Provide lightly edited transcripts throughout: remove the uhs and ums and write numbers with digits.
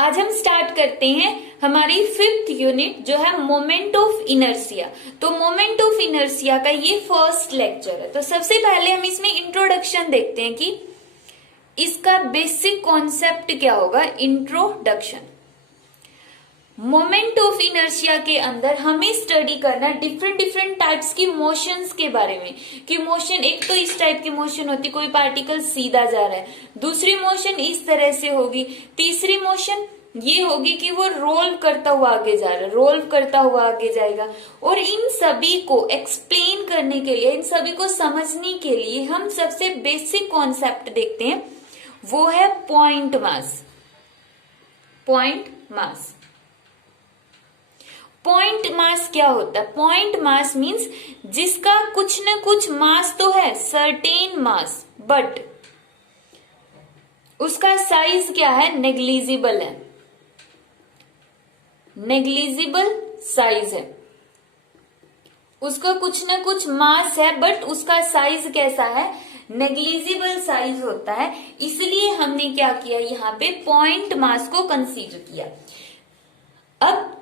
आज हम स्टार्ट करते हैं हमारी 5th यूनिट जो है मोमेंट ऑफ इनर्शिया। तो मोमेंट ऑफ इनर्शिया का ये फर्स्ट लेक्चर है। तो सबसे पहले हम इसमें इंट्रोडक्शन देखते हैं कि इसका बेसिक कॉन्सेप्ट क्या होगा। इंट्रोडक्शन। मोमेंट ऑफ इनर्शिया के अंदर हमें स्टडी करना डिफरेंट डिफरेंट टाइप्स की मोशंस के बारे में कि मोशन एक तो इस टाइप की मोशन होती, कोई पार्टिकल सीधा जा रहा है, दूसरी मोशन इस तरह से होगी, तीसरी मोशन ये होगी कि वो रोल करता हुआ आगे जा रहा है, रोल करता हुआ आगे जाएगा। और इन सभी को एक्सप्लेन करने के लिए, इन सभी को समझने के लिए हम सबसे बेसिक कॉन्सेप्ट देखते हैं, वो है point mass. Point mass. Point mass क्या होता है? पॉइंट मास मीन्स जिसका कुछ न कुछ मास तो है, सर्टेन मास, बट उसका साइज क्या है? नेग्लिजिबल है, नेग्लिजिबल साइज है। उसका कुछ न कुछ मास है बट उसका साइज कैसा है? नेग्लिजिबल साइज होता है। इसलिए हमने क्या किया, यहाँ पे पॉइंट मास को कंसीडर किया। अब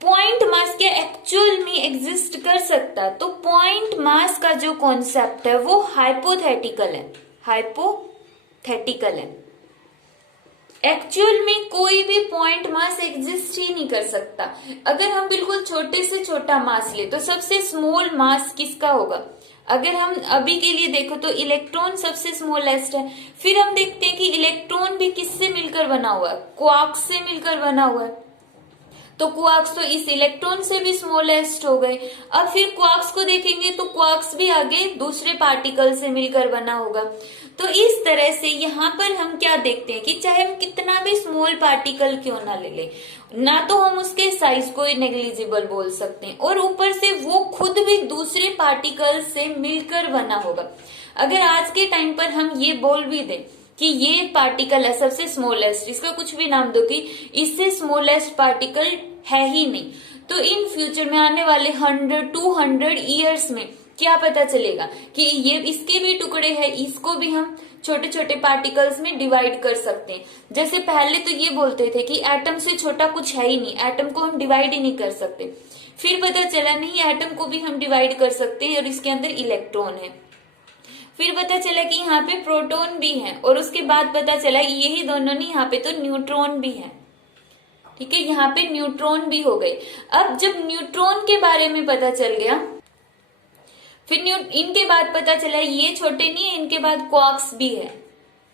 पॉइंट मास क्या एक्चुअल में एग्जिस्ट कर सकता? तो पॉइंट मास का जो कॉन्सेप्ट है वो हाइपोथेटिकल है, हाइपोथेटिकल है। एक्चुअल में कोई भी पॉइंट मास एग्जिस्ट ही नहीं कर सकता। अगर हम बिल्कुल छोटे से छोटा मास ले तो सबसे स्मॉल मास किसका होगा? अगर हम अभी के लिए देखो तो इलेक्ट्रॉन सबसे स्मॉलेस्ट है। फिर हम देखते हैं कि इलेक्ट्रॉन भी किससे मिलकर बना हुआ है? क्वार्क्स से मिलकर बना हुआ है। तो क्वार्क्स तो इस इलेक्ट्रॉन से भी स्मॉलेस्ट हो गए। अब फिर क्वार्क्स को देखेंगे तो क्वार्क्स भी आगे दूसरे पार्टिकल से मिलकर बना होगा। तो इस तरह से यहाँ पर हम क्या देखते हैं कि चाहे हम कितना भी स्मॉल पार्टिकल क्यों ना ले ले, ना तो हम उसके साइज को नेग्लिजिबल बोल सकते हैं और ऊपर से वो खुद भी दूसरे पार्टिकल से मिलकर बना होगा। अगर आज के टाइम पर हम ये बोल भी दें कि ये पार्टिकल है सबसे स्मॉलेस्ट, इसका कुछ भी नाम दो कि इससे स्मॉलेस्ट पार्टिकल है ही नहीं, तो इन फ्यूचर में आने वाले 100-200 ईयर्स में क्या पता चलेगा कि ये इसके भी टुकड़े हैं, इसको भी हम छोटे छोटे पार्टिकल्स में डिवाइड कर सकते हैं। जैसे पहले तो ये बोलते थे कि एटम से छोटा कुछ है ही नहीं, एटम को हम डिवाइड ही नहीं कर सकते। फिर पता चला नहीं, एटम को भी हम डिवाइड कर सकते हैं और इसके अंदर इलेक्ट्रॉन है। फिर पता चला कि यहाँ पे प्रोटॉन भी है और उसके बाद पता चला यही दोनों नहीं, यहाँ पे तो न्यूट्रॉन भी है। ठीक है, यहाँ पे न्यूट्रॉन भी हो गए। अब जब न्यूट्रॉन के बारे में पता चल गया, फिर इनके बाद पता चला ये छोटे नहीं है, इनके बाद क्वार्क्स भी है।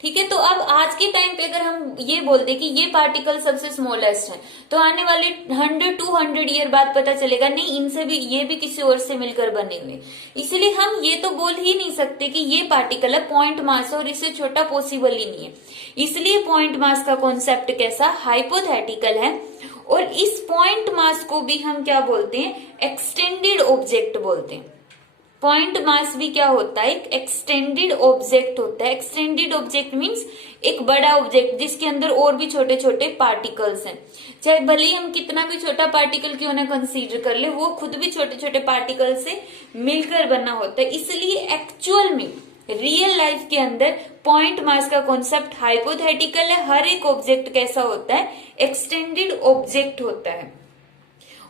ठीक है, तो अब आज के टाइम पे अगर हम ये बोल दे कि ये पार्टिकल सबसे स्मॉलेस्ट है, तो आने वाले 100-200 ईयर बाद पता चलेगा नहीं, इनसे भी ये भी किसी और से मिलकर बने हुए। इसलिए हम ये तो बोल ही नहीं सकते कि ये पार्टिकल है पॉइंट मास और इससे छोटा पॉसिबल ही नहीं है। इसलिए पॉइंट मास का कॉन्सेप्ट कैसा? हाइपोथेटिकल है। और इस पॉइंट मास को भी हम क्या बोलते हैं? एक्सटेंडेड ऑब्जेक्ट बोलते हैं। पॉइंट मास भी क्या होता है? एक एक्सटेंडेड ऑब्जेक्ट होता है। एक्सटेंडेड ऑब्जेक्ट मींस एक बड़ा ऑब्जेक्ट जिसके अंदर और भी छोटे छोटे पार्टिकल्स हैं। चाहे भले ही हम कितना भी छोटा पार्टिकल क्यों ना कंसीडर कर ले, वो खुद भी छोटे छोटे पार्टिकल से मिलकर बना होता है। इसलिए एक्चुअल में रियल लाइफ के अंदर पॉइंट मास का कॉन्सेप्ट हाइपोथेटिकल है। हर एक ऑब्जेक्ट कैसा होता है? एक्सटेंडेड ऑब्जेक्ट होता है।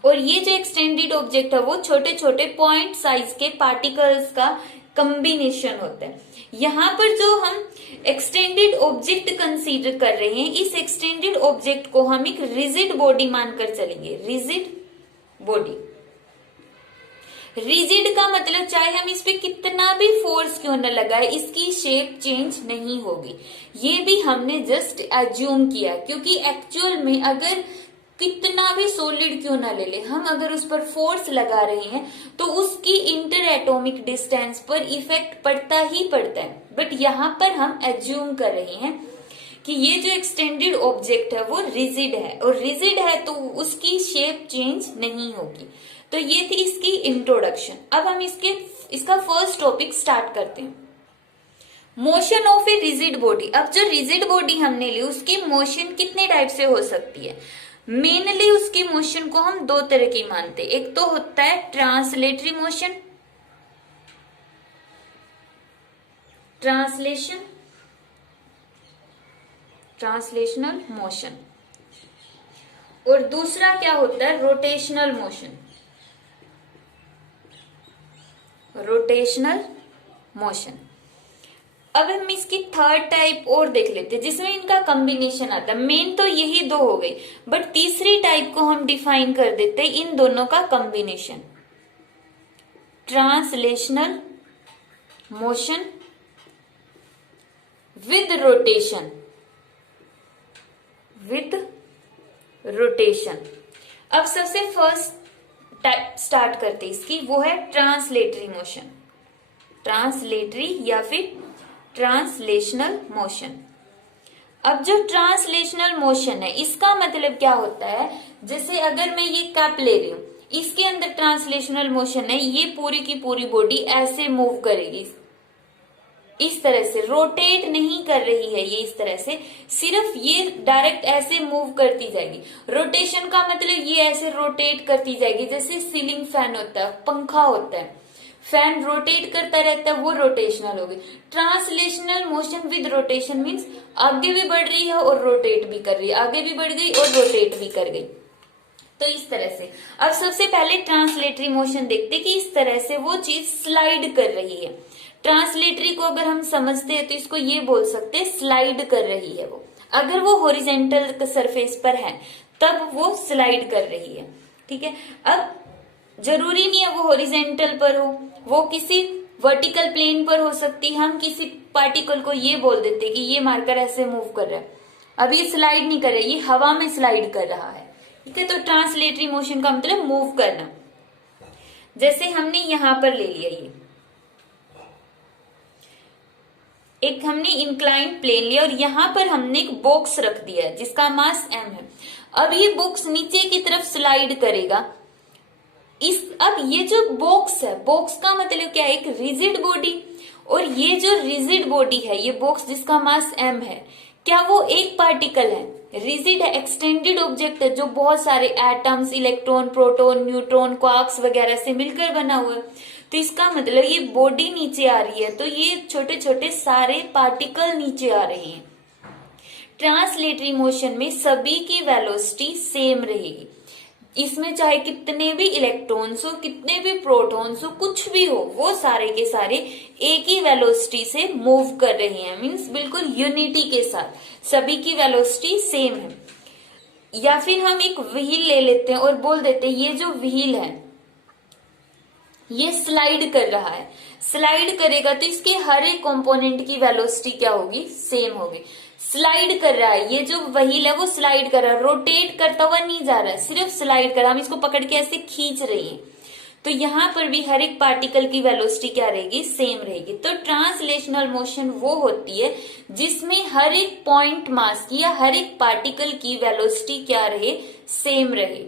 और ये जो एक्सटेंडेड ऑब्जेक्ट है वो छोटे छोटे पॉइंट साइज के पार्टिकल्स का कॉम्बिनेशन होता है। यहाँ पर जो हम एक्सटेंडेड ऑब्जेक्ट कंसीडर कर रहे हैं, इस एक्सटेंडेड ऑब्जेक्ट को हम एक रिजिड बॉडी मानकर चलेंगे। Rigid body. रिजिड का मतलब चाहे हम इस पे कितना भी फोर्स क्यों न लगाए, इसकी शेप चेंज नहीं होगी। ये भी हमने जस्ट एज्यूम किया, क्योंकि एक्चुअल में अगर कितना भी सॉलिड क्यों ना ले ले, हम अगर उस पर फोर्स लगा रहे हैं तो उसकी इंटर एटॉमिक डिस्टेंस पर इफेक्ट पड़ता ही पड़ता है। बट यहाँ पर हम एज्यूम कर रहे हैं कि ये जो एक्सटेंडेड ऑब्जेक्ट है वो रिजिड है, और रिजिड है तो उसकी शेप चेंज नहीं होगी। तो ये थी इसकी इंट्रोडक्शन। अब हम इसका फर्स्ट टॉपिक स्टार्ट करते हैं, motion of a rigid body. अब जो रिजिड बॉडी हमने ली उसकी मोशन कितने टाइप से हो सकती है? मेनली उसकी मोशन को हम दो तरह की मानते हैं। एक तो होता है ट्रांसलेटरी मोशन, ट्रांसलेशनल मोशन, और दूसरा क्या होता है, रोटेशनल मोशन। Rotational motion. अब हम इसकी थर्ड टाइप और देख लेते हैं जिसमें इनका कॉम्बिनेशन आता है। मेन तो यही दो हो गई, बट तीसरी टाइप को हम डिफाइन कर देते हैं इन दोनों का combination, translational motion with rotation. With rotation. अब सबसे फर्स्ट टाइप स्टार्ट करते हैं इसकी, वो है ट्रांसलेटरी मोशन। ट्रांसलेटरी या फिर ट्रांसलेशनल मोशन। अब जो ट्रांसलेशनल मोशन है इसका मतलब क्या होता है, जैसे अगर मैं ये कप ले रही हूं, इसके अंदर ट्रांसलेशनल मोशन है, ये पूरी की पूरी बॉडी ऐसे मूव करेगी, इस तरह से रोटेट नहीं कर रही है ये, इस तरह से सिर्फ ये डायरेक्ट ऐसे मूव करती जाएगी। रोटेशन का मतलब ये ऐसे रोटेट करती जाएगी, जैसे सीलिंग फैन होता है, पंखा होता है, फैन रोटेट करता रहता है, वो रोटेशनल होगी। Translational motion with rotation means आगे भी बढ़ रही है और रोटेट भी कर रही है, आगे भी बढ़ गई और रोटेट भी कर गई। तो इस तरह से अब सबसे पहले ट्रांसलेटरी मोशन देखते कि इस तरह से वो चीज स्लाइड कर रही है। ट्रांसलेटरी को अगर हम समझते हैं तो इसको ये बोल सकते हैं स्लाइड कर रही है वो। अगर वो हॉरिजेंटल सरफेस पर है तब वो स्लाइड कर रही है, ठीक है। अब जरूरी नहीं है वो हॉरिजेंटल पर हो, वो किसी वर्टिकल प्लेन पर हो सकती है। हम किसी पार्टिकल को ये बोल देते कि ये मार्कर ऐसे मूव कर रहा है, अब ये स्लाइड नहीं कर रहा है, ये हवा में स्लाइड कर रहा है, ठीक है। तो ट्रांसलेटरी मोशन का मतलब मूव करना। जैसे हमने यहां पर ले लिया, ये एक हमने इंक्लाइंड प्लेन लिया और यहां पर हमने एक बॉक्स रख दिया है जिसका मास m है। अब ये बॉक्स नीचे की तरफ स्लाइड करेगा। अब ये जो बॉक्स है, बॉक्स का मतलब क्या है, एक रिजिड बॉडी, और ये जो रिजिड बॉडी है, ये बॉक्स जिसका मास m है, क्या वो एक पार्टिकल है, रिजिड है, एक्सटेंडेड ऑब्जेक्ट है जो बहुत सारे atoms, electron, proton, neutron, quarks वगैरह से मिलकर बना हुआ है। तो इसका मतलब ये बॉडी नीचे आ रही है तो ये छोटे छोटे सारे पार्टिकल नीचे आ रहे हैं। ट्रांसलेटरी मोशन में सभी की वेलोसिटी सेम रहेगी, इसमें चाहे कितने भी इलेक्ट्रॉन्स हो, कितने भी प्रोटॉन्स हो, कुछ भी हो, वो सारे के सारे एक ही वेलोसिटी से मूव कर रहे हैं, मींस बिल्कुल यूनिटी के साथ सभी की वेलोसिटी सेम है। या फिर हम एक व्हील ले लेते हैं और बोल देते हैं ये जो व्हील है ये स्लाइड कर रहा है। स्लाइड करेगा तो इसके हर एक कंपोनेंट की वेलोसिटी क्या होगी, सेम होगी। स्लाइड कर रहा है, ये जो व्हील है वो स्लाइड कर रहा है, रोटेट करता हुआ नहीं जा रहा है, सिर्फ स्लाइड कर रहा है। हम इसको पकड़ के ऐसे खींच रहे हैं, तो यहां पर भी हर एक पार्टिकल की वेलोसिटी क्या रहेगी, सेम रहेगी। तो ट्रांसलेशनल मोशन वो होती है जिसमें हर एक पॉइंट मास की या हर एक पार्टिकल की वेलोसिटी क्या रहे, सेम रहे।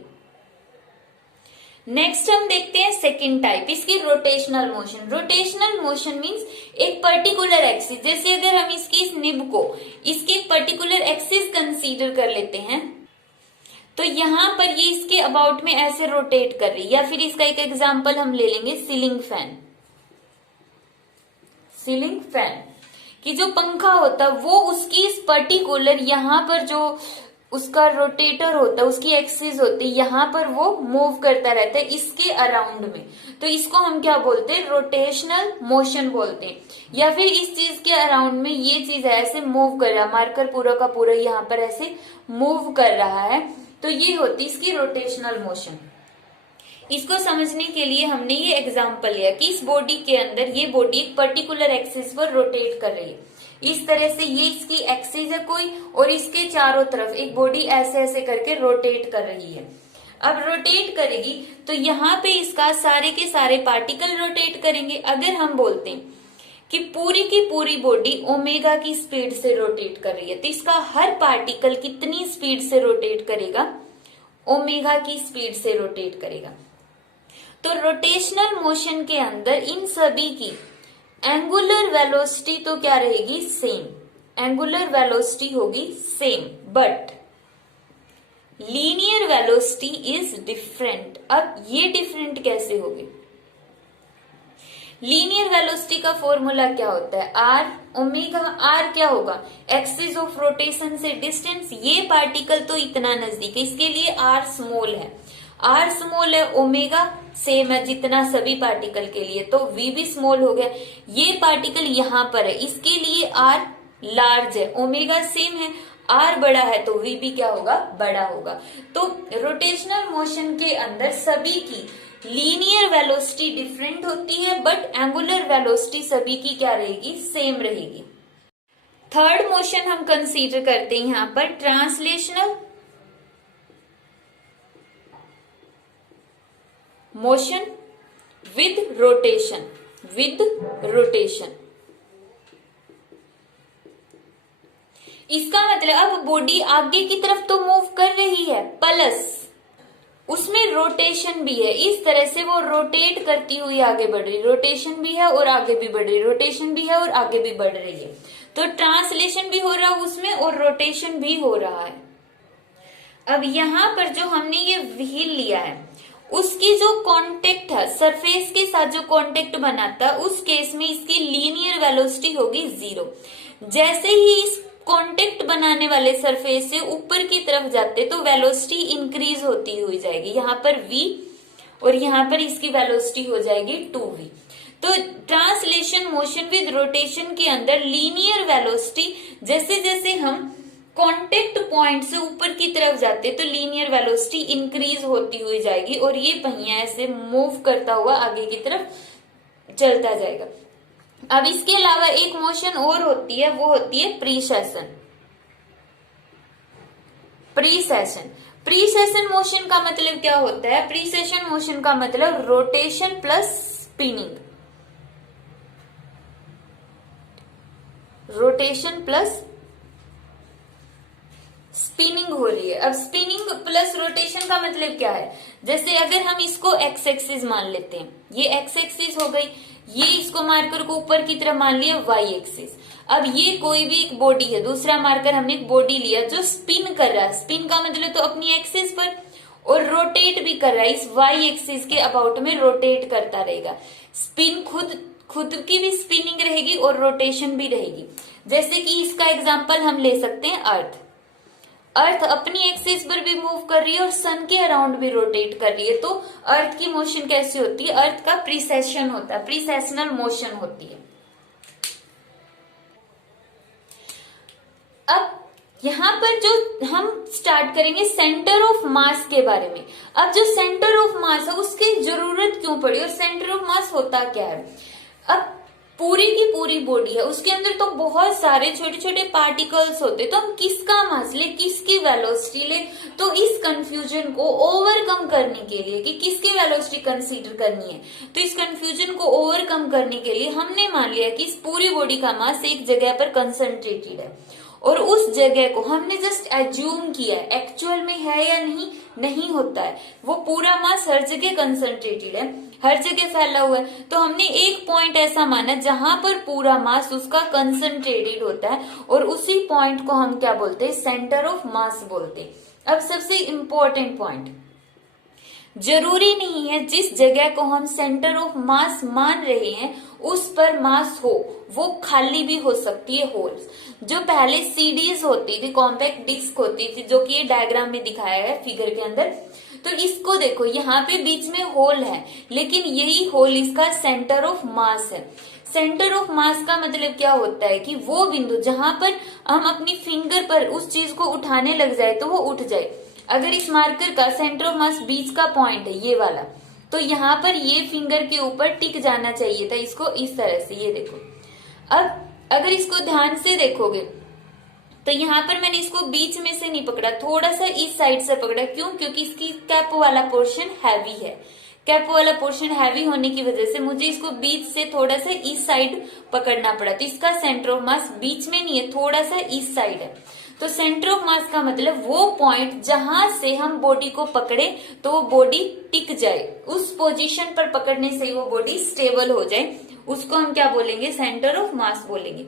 नेक्स्ट हम देखते हैं सेकंड टाइप, इसकी rotational motion. Rotational motion means एक पर्टिकुलर एक्सिस, जैसे अगर हम इसकी इस निब को इसके एक पर्टिकुलर एक्सिस कंसीडर कर लेते हैं तो यहां पर ये इसके अबाउट में ऐसे रोटेट कर रही है। या फिर इसका एक एग्जांपल हम ले लेंगे सीलिंग फैन। सीलिंग फैन की जो पंखा होता है वो उसकी इस पर्टिकुलर यहां पर जो उसका रोटेटर होता है, उसकी एक्सिस होती है, यहां पर वो मूव करता रहता है इसके अराउंड में, तो इसको हम क्या बोलते हैं, रोटेशनल मोशन बोलते हैं। या फिर इस चीज के अराउंड में ये चीज ऐसे मूव कर रहा है, मार्कर पूरा का पूरा यहाँ पर ऐसे मूव कर रहा है, तो ये होती है इसकी रोटेशनल मोशन। इसको समझने के लिए हमने ये एग्जाम्पल लिया कि इस बॉडी के अंदर ये बॉडी एक पर्टिकुलर एक्सिस पर रोटेट कर रही है, इस तरह से ये इसकी एक्सिस है कोई, और इसके चारों तरफ एक बॉडी ऐसे ऐसे करके रोटेट कर रही है। अब रोटेट करेगी तो यहाँ पे इसका सारे के सारे पार्टिकल रोटेट करेंगे। अगर हम बोलते हैं कि पूरी की पूरी बॉडी ओमेगा की स्पीड से रोटेट कर रही है, तो इसका हर पार्टिकल कितनी स्पीड से रोटेट करेगा, ओमेगा की स्पीड से रोटेट करेगा। तो रोटेशनल मोशन के अंदर इन सभी की एंगुलर वेलोसिटी तो क्या रहेगी, सेम, एंगुलर वेलोसिटी होगी same, but linear velocity is different. अब ये डिफरेंट कैसे होगी, लीनियर वेलोसिटी का फॉर्मूला क्या होता है, आर ओमेगा। आर क्या होगा, एक्सिस ऑफ रोटेशन से डिस्टेंस। ये पार्टिकल तो इतना नजदीक है, इसके लिए आर स्मॉल है, आर स्मॉल है, ओमेगा सेम है जितना सभी पार्टिकल के लिए, तो वी भी स्मॉल हो गया। ये पार्टिकल यहाँ पर है, इसके लिए आर लार्ज है, ओमेगा सेम है, आर बड़ा है तो वी भी क्या होगा, बड़ा होगा। तो रोटेशनल मोशन के अंदर सभी की लीनियर वेलोसिटी डिफरेंट होती है, बट एंगुलर वेलोसिटी सभी की क्या रहेगी, सेम रहेगी। थर्ड मोशन हम कंसीडर करते हैं यहाँ पर translational motion with rotation, with rotation. इसका मतलब अब बॉडी आगे की तरफ तो मूव कर रही है, प्लस उसमें रोटेशन भी है, इस तरह से वो रोटेट करती हुई आगे बढ़ रही, रोटेशन भी है और आगे भी बढ़ रही, रोटेशन भी है और आगे भी बढ़ रही है। तो ट्रांसलेशन भी हो रहा है उसमें और रोटेशन भी हो रहा है। अब यहाँ पर जो हमने ये व्हील लिया है, उसकी जो कांटेक्ट है सरफेस के साथ जो कांटेक्ट बनाता है, उस केस में इसकी लीनियर वेलोसिटी होगी 0। जैसे ही इस कांटेक्ट बनाने वाले सरफेस से ऊपर की तरफ जाते तो वेलोसिटी इंक्रीज होती हुई जाएगी, यहाँ पर v और यहाँ पर इसकी वेलोसिटी हो जाएगी 2v। तो ट्रांसलेशन मोशन विद रोटेशन के अंदर लीनियर वेलोसिटी जैसे जैसे हम कांटेक्ट पॉइंट से ऊपर की तरफ जाते तो लीनियर वेलोसिटी इंक्रीज होती हुई जाएगी और ये पहिया ऐसे मूव करता हुआ आगे की तरफ चलता जाएगा। अब इसके अलावा एक मोशन और होती है, वो होती है प्रीसेशन। प्रीसेशन, प्रीसेशन मोशन का मतलब क्या होता है, प्रीसेशन मोशन का मतलब rotation plus spinning, rotation plus spinning हो रही है। अब स्पिनिंग प्लस रोटेशन का मतलब क्या है, जैसे अगर हम इसको एक्स एक्सिस मान लेते हैं, ये एक्स एक्सिस हो गई, ये इसको मार्कर को ऊपर की तरफ मान लिया वाई एक्सिस। अब ये कोई भी एक बॉडी है, दूसरा मार्कर हमने एक बॉडी लिया जो स्पिन कर रहा है, स्पिन का मतलब तो अपनी एक्सिस पर, और रोटेट भी कर रहा है, इस वाई एक्सिस के अबाउट में रोटेट करता रहेगा। स्पिन खुद की भी स्पिनिंग रहेगी और रोटेशन भी रहेगी। जैसे कि इसका एग्जाम्पल हम ले सकते हैं अर्थ, अर्थ अपनी एक्सिस पर भी मूव कर रही है और सन के अराउंड भी रोटेट कर रही है, तो अर्थ की मोशन कैसी होती है, अर्थ का प्रीसेशन होता है, प्रीसेशनल मोशन होती है। अब यहाँ पर जो हम स्टार्ट करेंगे सेंटर ऑफ मास के बारे में। अब जो सेंटर ऑफ मास है उसकी जरूरत क्यों पड़ी और सेंटर ऑफ मास होता क्या है। अब पूरी की पूरी बॉडी है, उसके अंदर तो बहुत सारे छोटे छोटे पार्टिकल्स होते, तो हम किसका मास ले, किसकी वेलोसिटी ले, तो इस कंफ्यूजन को ओवरकम करने के लिए कि किसकी वेलोसिटी कंसीडर करनी है, तो इस कंफ्यूजन को ओवरकम करने के लिए हमने मान लिया कि इस पूरी बॉडी का मास एक जगह पर कंसंट्रेटेड है और उस जगह को हमने जस्ट एज्यूम किया है, एक्चुअल में है या नहीं होता है, वो पूरा मास हर जगह कंसंट्रेटेड है, हर जगह फैला हुआ है। तो हमने एक पॉइंट ऐसा माना जहां पर पूरा मास उसका कंसंट्रेटेड होता है और उसी पॉइंट को हम क्या बोलते हैं, सेंटर ऑफ मास बोलते हैं। अब सबसे इंपॉर्टेंट पॉइंट, जरूरी नहीं है जिस जगह को हम सेंटर ऑफ मास मान रहे हैं उस पर मास हो, वो खाली भी हो सकती है होल्स। जो पहले सीडीज होती थी, कॉम्पैक्ट डिस्क होती थी, जो कि ये डायग्राम में दिखाया है फिगर के अंदर, तो इसको देखो यहाँ पे बीच में होल है, लेकिन यही होल इसका सेंटर ऑफ मास है। सेंटर ऑफ मास का मतलब क्या होता है कि वो बिंदु जहां पर हम अपनी फिंगर पर उस चीज को उठाने लग जाए तो वो उठ जाए। अगर इस मार्कर का सेंटर ऑफ मास बीच का पॉइंट है ये वाला, तो यहाँ पर ये फिंगर के ऊपर टिक जाना चाहिए था, इसको इस तरह से, ये देखो। अब अगर इसको ध्यान से देखोगे तो यहाँ पर मैंने इसको बीच में से नहीं पकड़ा, थोड़ा सा इस साइड से पकड़ा। क्यों? क्योंकि इसकी कैप वाला पोर्शन हैवी है, कैप वाला पोर्शन हैवी होने की वजह से मुझे इसको बीच से थोड़ा सा इस साइड पकड़ना पड़ा, तो इसका सेंटर ऑफ मास बीच में नहीं है, थोड़ा सा इस साइड है। तो सेंटर ऑफ मास का मतलब वो पॉइंट जहां से हम बॉडी को पकड़े तो वो बॉडी टिक जाए, उस पोजीशन पर पकड़ने से वो बॉडी स्टेबल हो जाए, उसको हम क्या बोलेंगे, सेंटर ऑफ मास बोलेंगे।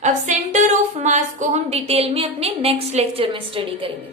अब सेंटर ऑफ मास को हम डिटेल में अपने नेक्स्ट लेक्चर में स्टडी करेंगे।